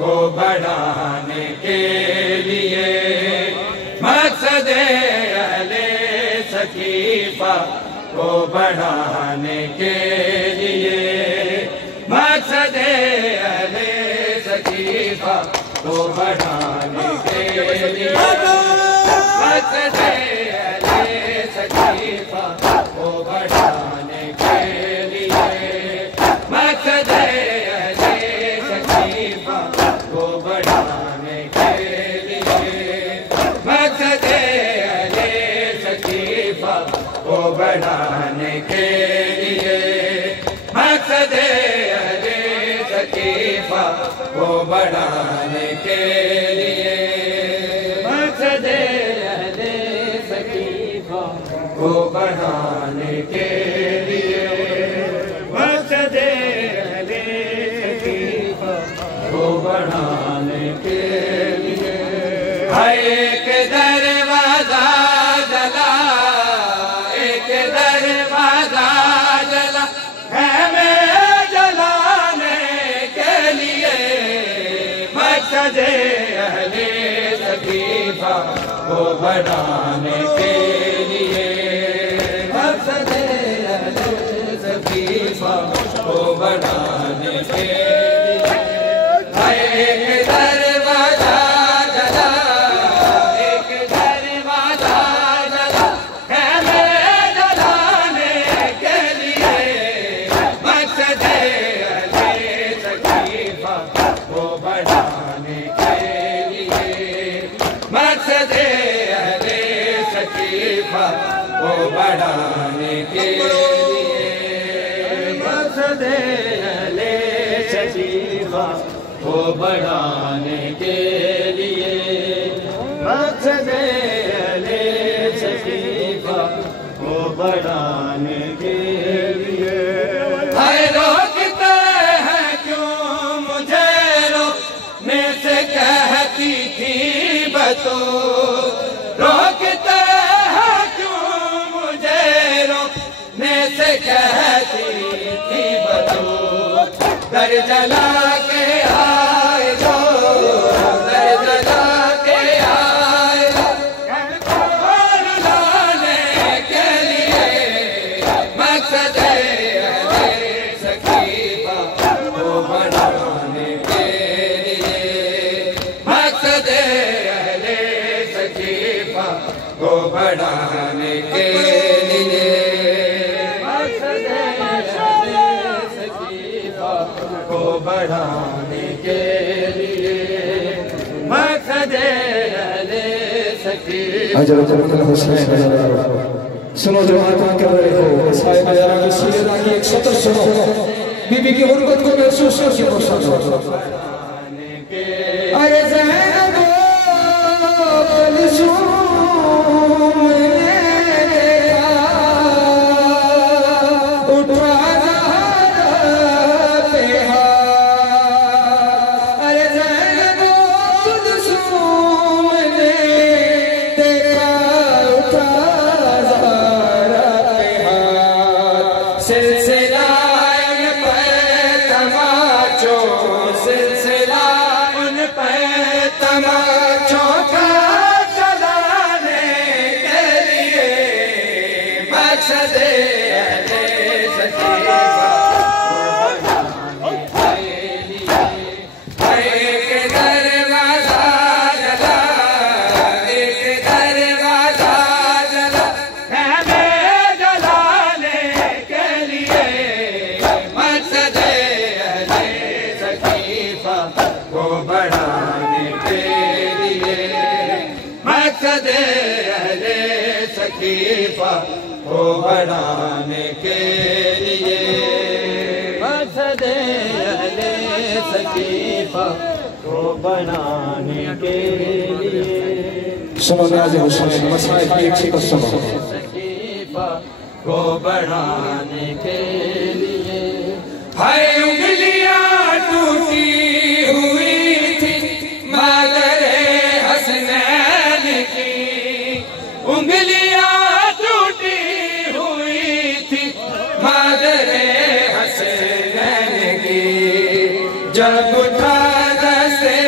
کو بڑھانے کے لیے، مقصد اہل سقیفہ کو بڑھانے کے لیے، مقصد اہل سقیفہ کو بڑھانے کے لیے، مقصد اہل سقیفہ کو بڑھانے کے لیے، مقصد اہل سقیفہ کو بڑھانے کے لیے، مقصد اہل سقیفہ کو بڑھانے کے لیے، مقصد اہل سقیفہ کو بڑھانے کے لیے، مقصد اہل سقیفہ کو بڑھانے کے لیے، مقصد اہل سقیفہ کو بڑھانے کے لیے، ایک دروازہ جلا، ایک دروازہ جلا خیمے جلانے کے لیے، مقصد اہل سقیفہ کو بڑھانے کے لیے، مقصد اہل سقیفہ کو بڑھانے کے لیے، ایک دروازہ جلا، ایک دروازہ جلا خیمے جلانے کے لیے، مقصد اہل سقیفہ کو بڑھانے کے لیے، مقصد اہل سقیفہ کو بڑھانے کے لیے، مقصد اہل سقیفہ کو بڑھانے کے لیے، مقصد اہل سقیفہ کو بڑھانے کے لیے، روکتے ہیں کیوں مجھے روکنے سے کہتی تھی بطول، روکتے ہیں کیوں مجھے روکنے سے کہتی تھی بطول، در جلا کے آئے جو، در جلا کے آئے اور لانے کے لیے، مقصد اہل سقیفہ کو بڑھانے کے لیے، مقصد اہل سقیفہ کو بڑھانے کے لیے، مقصد اہل سقیفہ کو بڑھانے کے لیے، مقصد اہل سقیفہ۔ سنو جماعت کر رہے ہو، صاحب یارہ کی سیدہ کی ایک سطر سنو، بی بی کی غربت کو محسوس کر کے سنو، ارے زینب کلثوم نے دیکھا اٹھا زہرا پہ ہاتھ، ارے زینب کلثوم نے دیکھا اٹھا زہرا پہ ہاتھ، سلسلہ ان پہ تماچوں، سلسلہ ان پہ تماچوں کا چلانے کے لیے، مقصد اہل سقیفہ کو بڑھانے کے لیے، ایک دروازہ جلا، ایک دروازہ جلا خیمے جلانے کے لیے، مقصد اہل سقیفہ کو بڑھانے کے لیے، مقصد اہل سقیفہ کو بڑھانے کے لیے، مقصد اہل سقیفہ کو بڑھانے کے لیے، سنو نیاز حسین مسائل کی ایک سکت سنو، سقیفہ کو بڑھانے کے لیے، ہر انگلیاں ٹوٹی ہوئی تھی مادر حسنین کی، انگلیاں ٹوٹی ہوئی تھی مادر حسنین کی، جب اٹھا دستے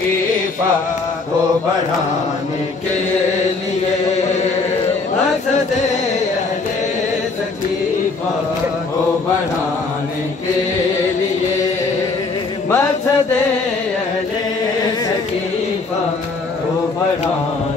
سقیفہ کو بڑھانے کے لیے مقصد اہل سقیفہ کو بڑھانے کے لیے مقصد اہل سقیفہ کو بڑھانے